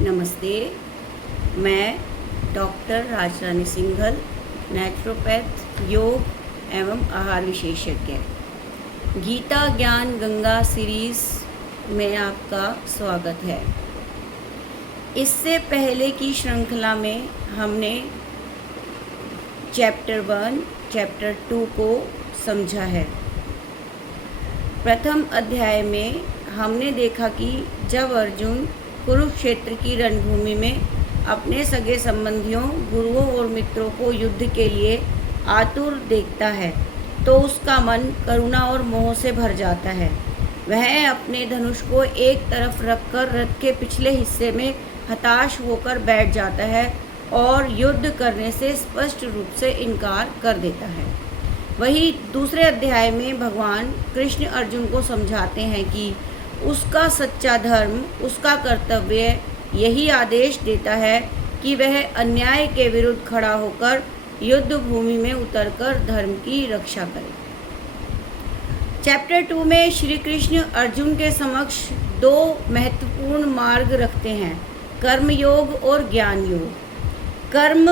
नमस्ते। मैं डॉक्टर राजरानी सिंघल, नेचुरोपैथ, योग एवं आहार विशेषज्ञ, गीता ज्ञान गंगा सीरीज़ में आपका स्वागत है। इससे पहले की श्रृंखला में हमने चैप्टर 1, चैप्टर 2 को समझा है। प्रथम अध्याय में हमने देखा कि जब अर्जुन कुरुक्षेत्र की रणभूमि में अपने सगे संबंधियों, गुरुओं और मित्रों को युद्ध के लिए आतुर देखता है तो उसका मन करुणा और मोह से भर जाता है। वह अपने धनुष को एक तरफ रखकर रथ के पिछले हिस्से में हताश होकर बैठ जाता है और युद्ध करने से स्पष्ट रूप से इनकार कर देता है। वहीं दूसरे अध्याय में भगवान कृष्ण अर्जुन को समझाते हैं कि उसका सच्चा धर्म, उसका कर्तव्य यही आदेश देता है कि वह अन्याय के विरुद्ध खड़ा होकर युद्ध भूमि में उतरकर धर्म की रक्षा करे। चैप्टर 2 में श्री कृष्ण अर्जुन के समक्ष दो महत्वपूर्ण मार्ग रखते हैं, कर्म योग और ज्ञान योग। कर्म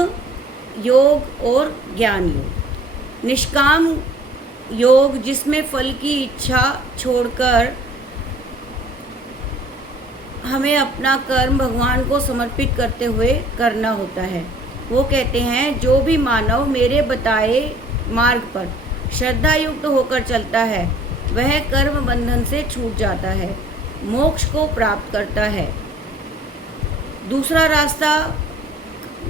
योग और ज्ञान योग। निष्काम योग, जिसमें फल की इच्छा छोड़कर हमें अपना कर्म भगवान को समर्पित करते हुए करना होता है। वो कहते हैं, जो भी मानव मेरे बताए मार्ग पर श्रद्धा युक्त होकर चलता है वह कर्म बंधन से छूट जाता है, मोक्ष को प्राप्त करता है। दूसरा रास्ता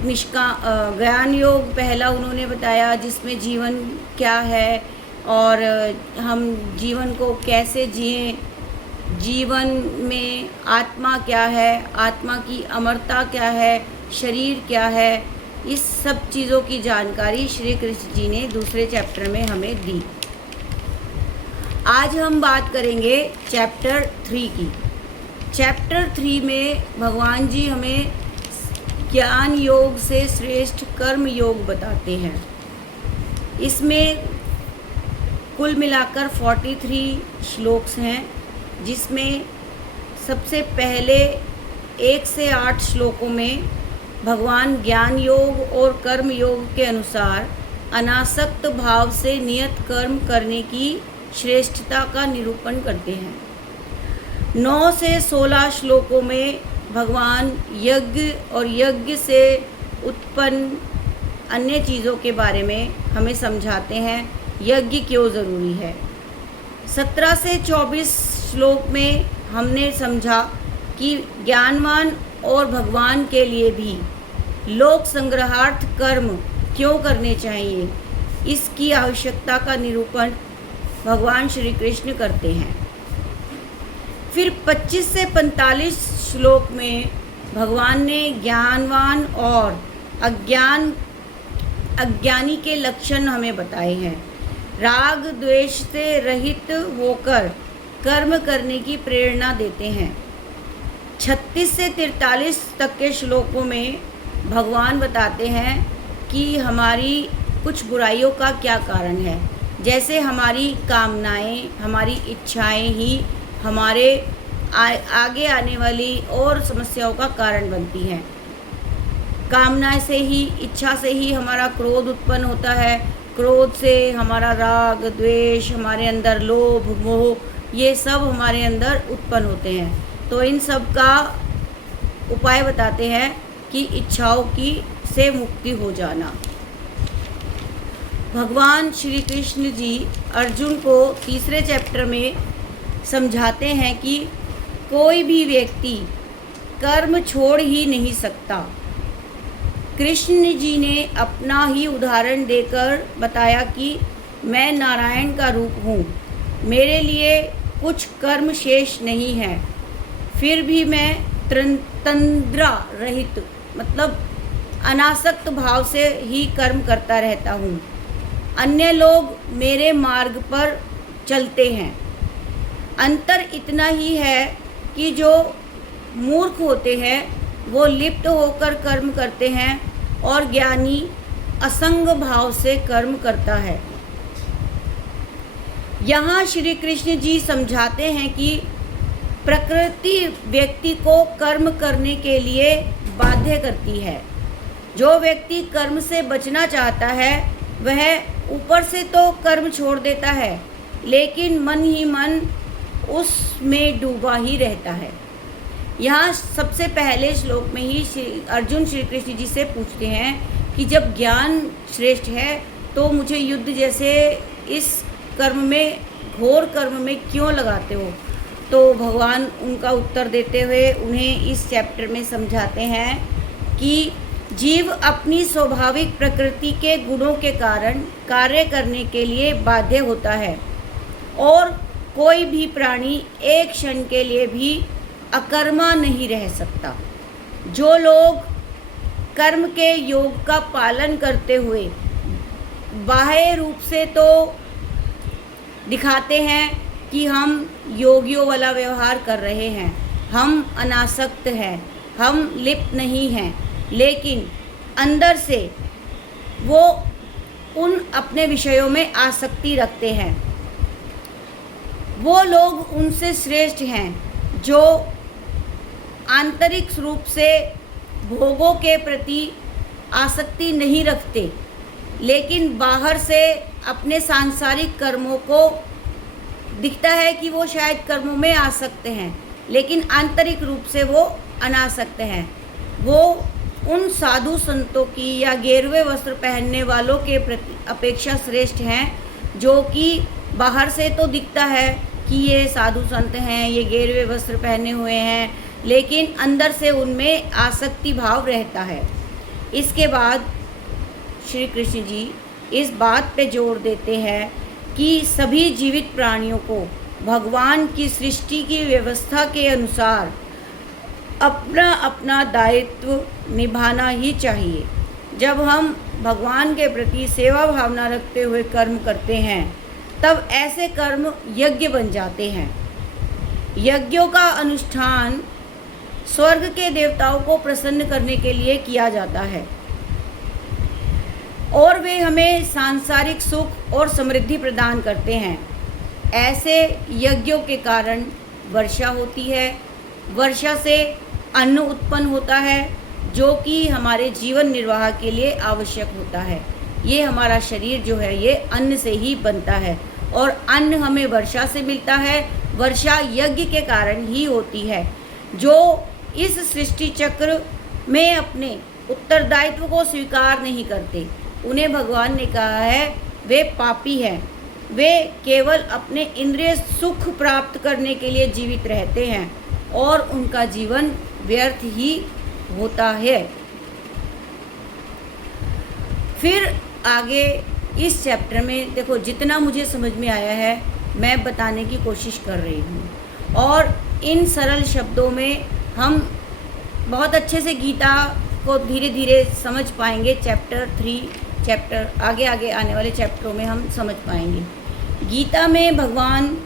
ज्ञान योग पहला उन्होंने बताया, जिसमें जीवन क्या है और हम जीवन को कैसे जिएं, जीवन में आत्मा क्या है, आत्मा की अमरता क्या है, शरीर क्या है, इस सब चीज़ों की जानकारी श्री कृष्ण जी ने दूसरे चैप्टर में हमें दी। आज हम बात करेंगे चैप्टर 3 की। चैप्टर 3 में भगवान जी हमें ज्ञान योग से श्रेष्ठ कर्म योग बताते हैं। इसमें कुल मिलाकर 43 श्लोक्स हैं, जिसमें सबसे पहले 1 से 8 श्लोकों में भगवान ज्ञान योग और कर्म योग के अनुसार अनासक्त भाव से नियत कर्म करने की श्रेष्ठता का निरूपण करते हैं। 9 से 16 श्लोकों में भगवान यज्ञ और यज्ञ से उत्पन्न अन्य चीज़ों के बारे में हमें समझाते हैं, यज्ञ क्यों ज़रूरी है। 17 से 24 श्लोक में हमने समझा कि ज्ञानवान और भगवान के लिए भी लोक संग्रहार्थ कर्म क्यों करने चाहिए, इसकी आवश्यकता का निरूपण भगवान श्री कृष्ण करते हैं। फिर 25 से 45 श्लोक में भगवान ने ज्ञानवान और अज्ञानी के लक्षण हमें बताए हैं। राग द्वेष से रहित होकर कर्म करने की प्रेरणा देते हैं। 36 से 43 तक के श्लोकों में भगवान बताते हैं कि हमारी कुछ बुराइयों का क्या कारण है, जैसे हमारी कामनाएं, हमारी इच्छाएं ही हमारे आगे आने वाली और समस्याओं का कारण बनती हैं। कामना से ही, इच्छा से ही हमारा क्रोध उत्पन्न होता है, क्रोध से हमारा राग द्वेष, हमारे अंदर लोभ मोह, ये सब हमारे अंदर उत्पन्न होते हैं। तो इन सब का उपाय बताते हैं कि इच्छाओं की से मुक्ति हो जाना। भगवान श्री कृष्ण जी अर्जुन को तीसरे चैप्टर में समझाते हैं कि कोई भी व्यक्ति कर्म छोड़ ही नहीं सकता। कृष्ण जी ने अपना ही उदाहरण देकर बताया कि मैं नारायण का रूप हूँ, मेरे लिए कुछ कर्म शेष नहीं है, फिर भी मैं तंद्रा रहित, मतलब अनासक्त भाव से ही कर्म करता रहता हूँ। अन्य लोग मेरे मार्ग पर चलते हैं। अंतर इतना ही है कि जो मूर्ख होते हैं वो लिप्त होकर कर्म करते हैं और ज्ञानी असंग भाव से कर्म करता है। यहाँ श्री कृष्ण जी समझाते हैं कि प्रकृति व्यक्ति को कर्म करने के लिए बाध्य करती है। जो व्यक्ति कर्म से बचना चाहता है वह ऊपर से तो कर्म छोड़ देता है, लेकिन मन ही मन उसमें डूबा ही रहता है। यहाँ सबसे पहले श्लोक में ही अर्जुन श्री कृष्ण जी से पूछते हैं कि जब ज्ञान श्रेष्ठ है तो मुझे युद्ध जैसे इस कर्म में, घोर कर्म में क्यों लगाते हो। तो भगवान उनका उत्तर देते हुए उन्हें इस चैप्टर में समझाते हैं कि जीव अपनी स्वाभाविक प्रकृति के गुणों के कारण कार्य करने के लिए बाध्य होता है और कोई भी प्राणी एक क्षण के लिए भी अकर्मा नहीं रह सकता। जो लोग कर्म के योग का पालन करते हुए बाह्य रूप से तो दिखाते हैं कि हम योगियों वाला व्यवहार कर रहे हैं, हम अनासक्त हैं, हम लिप्त नहीं हैं, लेकिन अंदर से वो उन अपने विषयों में आसक्ति रखते हैं। वो लोग उनसे श्रेष्ठ हैं जो आंतरिक रूप से भोगों के प्रति आसक्ति नहीं रखते, लेकिन बाहर से अपने सांसारिक कर्मों को दिखता है कि वो शायद कर्मों में आसक्त हैं, लेकिन आंतरिक रूप से वो अनासक्त हैं। वो उन साधु संतों की या गेरुए वस्त्र पहनने वालों के प्रति अपेक्षा श्रेष्ठ हैं, जो कि बाहर से तो दिखता है कि ये साधु संत हैं, ये गेरुए वस्त्र पहने हुए हैं, लेकिन अंदर से उनमें आसक्ति भाव रहता है। इसके बाद श्री कृष्ण जी इस बात पे जोर देते हैं कि सभी जीवित प्राणियों को भगवान की सृष्टि की व्यवस्था के अनुसार अपना अपना दायित्व निभाना ही चाहिए। जब हम भगवान के प्रति सेवा भावना रखते हुए कर्म करते हैं तब ऐसे कर्म यज्ञ बन जाते हैं। यज्ञों का अनुष्ठान स्वर्ग के देवताओं को प्रसन्न करने के लिए किया जाता है और वे हमें सांसारिक सुख और समृद्धि प्रदान करते हैं। ऐसे यज्ञों के कारण वर्षा होती है, वर्षा से अन्न उत्पन्न होता है जो कि हमारे जीवन निर्वाह के लिए आवश्यक होता है। ये हमारा शरीर जो है ये अन्न से ही बनता है और अन्न हमें वर्षा से मिलता है। वर्षा यज्ञ के कारण ही होती है। जो इस सृष्टि चक्र में अपने उत्तरदायित्व को स्वीकार नहीं करते, उन्हें भगवान ने कहा है वे पापी हैं। वे केवल अपने इंद्रिय सुख प्राप्त करने के लिए जीवित रहते हैं और उनका जीवन व्यर्थ ही होता है। फिर आगे इस चैप्टर में देखो, जितना मुझे समझ में आया है मैं बताने की कोशिश कर रही हूँ और इन सरल शब्दों में हम बहुत अच्छे से गीता को धीरे धीरे समझ पाएंगे। चैप्टर आगे आने वाले चैप्टरों में हम समझ पाएंगे। गीता में भगवान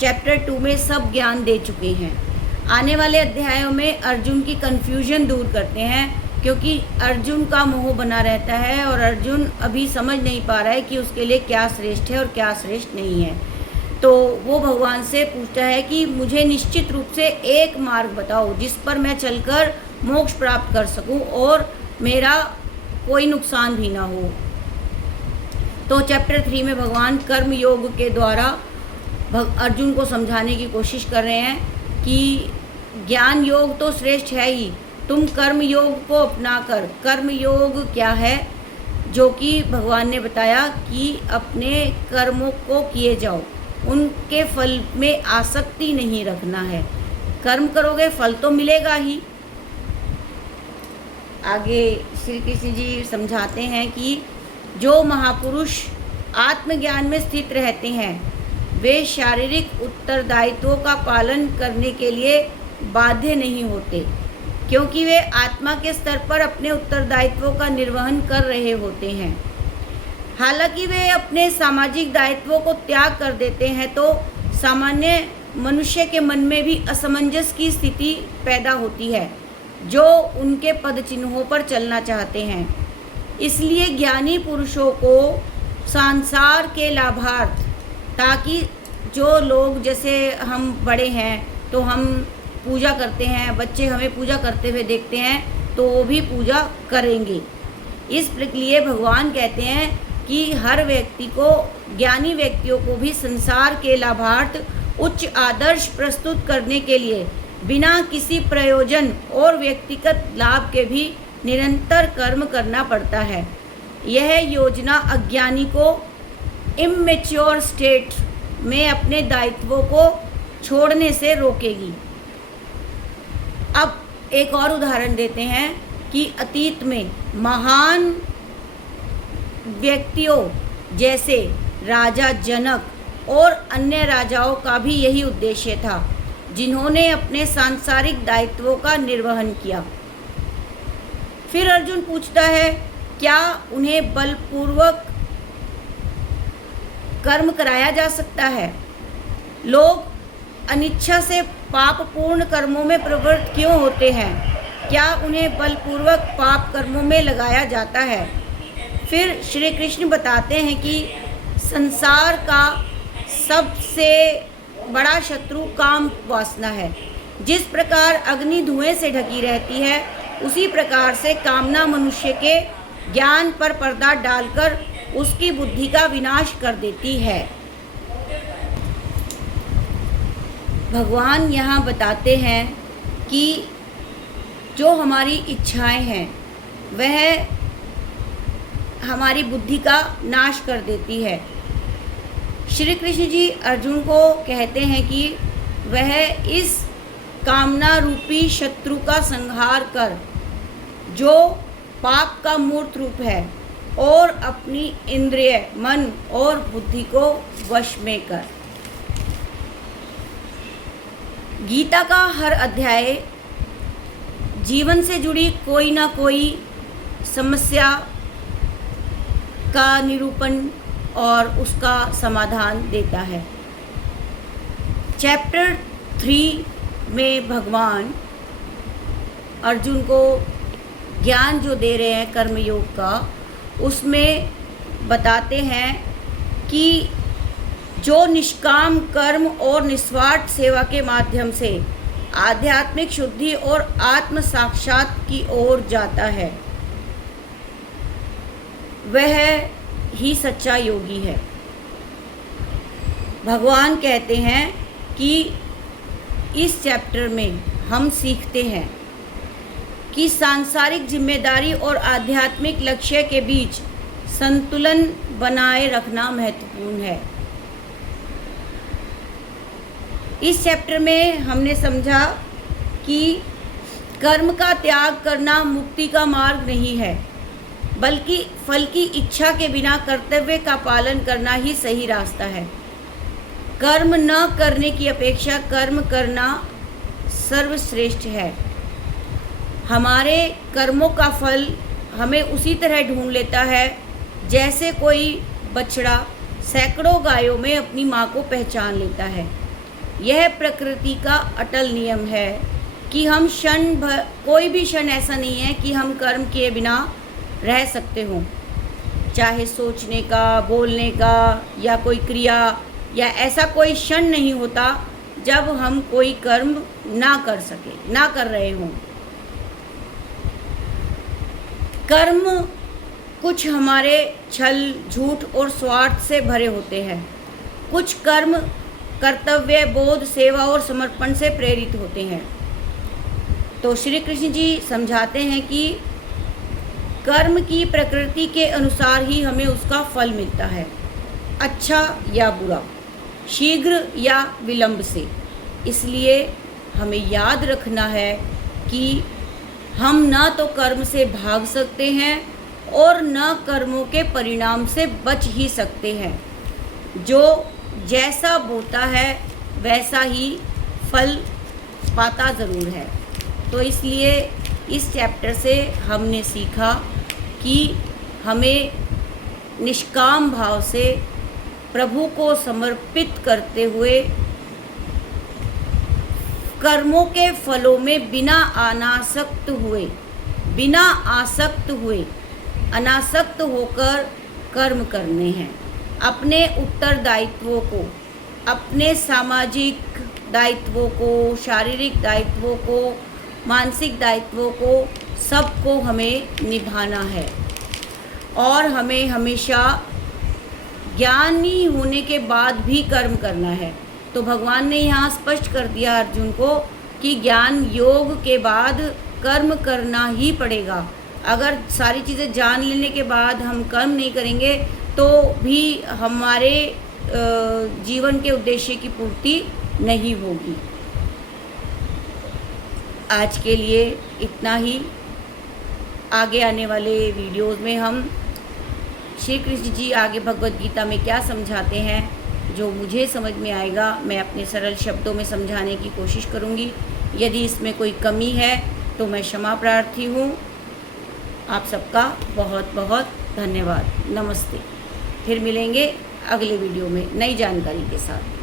चैप्टर 2 में सब ज्ञान दे चुके हैं। आने वाले अध्यायों में अर्जुन की कन्फ्यूजन दूर करते हैं, क्योंकि अर्जुन का मोह बना रहता है और अर्जुन अभी समझ नहीं पा रहा है कि उसके लिए क्या श्रेष्ठ है और क्या श्रेष्ठ नहीं है। तो वो भगवान से पूछता है कि मुझे निश्चित रूप से एक मार्ग बताओ जिस पर मैं चलकर मोक्ष प्राप्त कर सकूं और मेरा कोई नुकसान भी ना हो। तो चैप्टर 3 में भगवान कर्म योग के द्वारा अर्जुन को समझाने की कोशिश कर रहे हैं कि ज्ञान योग तो श्रेष्ठ है ही, तुम कर्म योग को अपना कर। कर्म योग क्या है? जो कि भगवान ने बताया कि अपने कर्मों को किए जाओ, उनके फल में आसक्ति नहीं रखना है। कर्म करोगे फल तो मिलेगा ही। आगे श्री कृष्ण जी समझाते हैं कि जो महापुरुष आत्मज्ञान में स्थित रहते हैं वे शारीरिक उत्तरदायित्वों का पालन करने के लिए बाध्य नहीं होते, क्योंकि वे आत्मा के स्तर पर अपने उत्तरदायित्वों का निर्वहन कर रहे होते हैं। हालांकि वे अपने सामाजिक दायित्वों को त्याग कर देते हैं तो सामान्य मनुष्य के मन में भी असमंजस की स्थिति पैदा होती है, जो उनके पद चिन्हों पर चलना चाहते हैं। इसलिए ज्ञानी पुरुषों को संसार के लाभार्थ, ताकि जो लोग जैसे हम बड़े हैं तो हम पूजा करते हैं, बच्चे हमें पूजा करते हुए देखते हैं तो वो भी पूजा करेंगे। इसलिए भगवान कहते हैं कि हर व्यक्ति को, ज्ञानी व्यक्तियों को भी संसार के लाभार्थ उच्च आदर्श प्रस्तुत करने के लिए बिना किसी प्रयोजन और व्यक्तिगत लाभ के भी निरंतर कर्म करना पड़ता है। यह योजना अज्ञानी को इमैच्योर स्टेट में अपने दायित्वों को छोड़ने से रोकेगी। अब एक और उदाहरण देते हैं कि अतीत में महान व्यक्तियों जैसे राजा जनक और अन्य राजाओं का भी यही उद्देश्य था, जिन्होंने अपने सांसारिक दायित्वों का निर्वहन किया। फिर अर्जुन पूछता है, क्या उन्हें बलपूर्वक कर्म कराया जा सकता है? लोग अनिच्छा से पापपूर्ण कर्मों में प्रवृत्त क्यों होते हैं? क्या उन्हें बलपूर्वक पाप कर्मों में लगाया जाता है? फिर श्री कृष्ण बताते हैं कि संसार का सबसे बड़ा शत्रु काम वासना है। जिस प्रकार अग्नि धुएं से ढकी रहती है, उसी प्रकार से कामना मनुष्य के ज्ञान पर पर्दा डालकर उसकी बुद्धि का विनाश कर देती है। भगवान यहाँ बताते हैं कि जो हमारी इच्छाएं हैं वह हमारी बुद्धि का नाश कर देती है। श्री कृष्ण जी अर्जुन को कहते हैं कि वह इस कामना रूपी शत्रु का संहार कर, जो पाप का मूर्त रूप है, और अपनी इंद्रिय, मन और बुद्धि को वश में कर। गीता का हर अध्याय जीवन से जुड़ी कोई ना कोई समस्या का निरूपण और उसका समाधान देता है। चैप्टर 3 में भगवान अर्जुन को ज्ञान जो दे रहे हैं कर्मयोग का, उसमें बताते हैं कि जो निष्काम कर्म और निस्वार्थ सेवा के माध्यम से आध्यात्मिक शुद्धि और आत्म साक्षात की ओर जाता है, वह ही सच्चा योगी है। भगवान कहते हैं कि इस चैप्टर में हम सीखते हैं कि सांसारिक जिम्मेदारी और आध्यात्मिक लक्ष्य के बीच संतुलन बनाए रखना महत्वपूर्ण है। इस चैप्टर में हमने समझा कि कर्म का त्याग करना मुक्ति का मार्ग नहीं है, बल्कि फल की इच्छा के बिना कर्तव्य का पालन करना ही सही रास्ता है। कर्म न करने की अपेक्षा कर्म करना सर्वश्रेष्ठ है। हमारे कर्मों का फल हमें उसी तरह ढूंढ लेता है जैसे कोई बछड़ा सैकड़ों गायों में अपनी माँ को पहचान लेता है। यह प्रकृति का अटल नियम है कि हम क्षण भर, कोई भी क्षण ऐसा नहीं है कि हम कर्म किए बिना रह सकते हों। चाहे सोचने का, बोलने का या कोई क्रिया, या ऐसा कोई क्षण नहीं होता जब हम कोई कर्म ना कर रहे हों। कर्म कुछ हमारे छल, झूठ और स्वार्थ से भरे होते हैं। कुछ कर्म कर्तव्य बोध, सेवा और समर्पण से प्रेरित होते हैं। तो श्री कृष्ण जी समझाते हैं कि कर्म की प्रकृति के अनुसार ही हमें उसका फल मिलता है, अच्छा या बुरा, शीघ्र या विलंब से। इसलिए हमें याद रखना है कि हम न तो कर्म से भाग सकते हैं और न कर्मों के परिणाम से बच ही सकते हैं। जो जैसा बोता है वैसा ही फल पाता ज़रूर है। तो इसलिए इस चैप्टर से हमने सीखा कि हमें निष्काम भाव से प्रभु को समर्पित करते हुए कर्मों के फलों में बिना आसक्त हुए अनासक्त होकर कर्म करने हैं। अपने उत्तरदायित्वों को, अपने सामाजिक, दायित्वों को, शारीरिक दायित्वों को, मानसिक दायित्वों को, सबको हमें निभाना है। और हमें हमेशा ज्ञानी होने के बाद भी कर्म करना है। तो भगवान ने यहाँ स्पष्ट कर दिया अर्जुन को कि ज्ञान योग के बाद कर्म करना ही पड़ेगा। अगर सारी चीज़ें जान लेने के बाद हम कर्म नहीं करेंगे तो भी हमारे जीवन के उद्देश्य की पूर्ति नहीं होगी। आज के लिए इतना ही। आगे आने वाले वीडियोस में हम श्री कृष्ण जी आगे भगवद गीता में क्या समझाते हैं, जो मुझे समझ में आएगा मैं अपने सरल शब्दों में समझाने की कोशिश करूँगी। यदि इसमें कोई कमी है तो मैं क्षमा प्रार्थी हूँ। आप सबका बहुत बहुत धन्यवाद। नमस्ते। फिर मिलेंगे अगले वीडियो में नई जानकारी के साथ।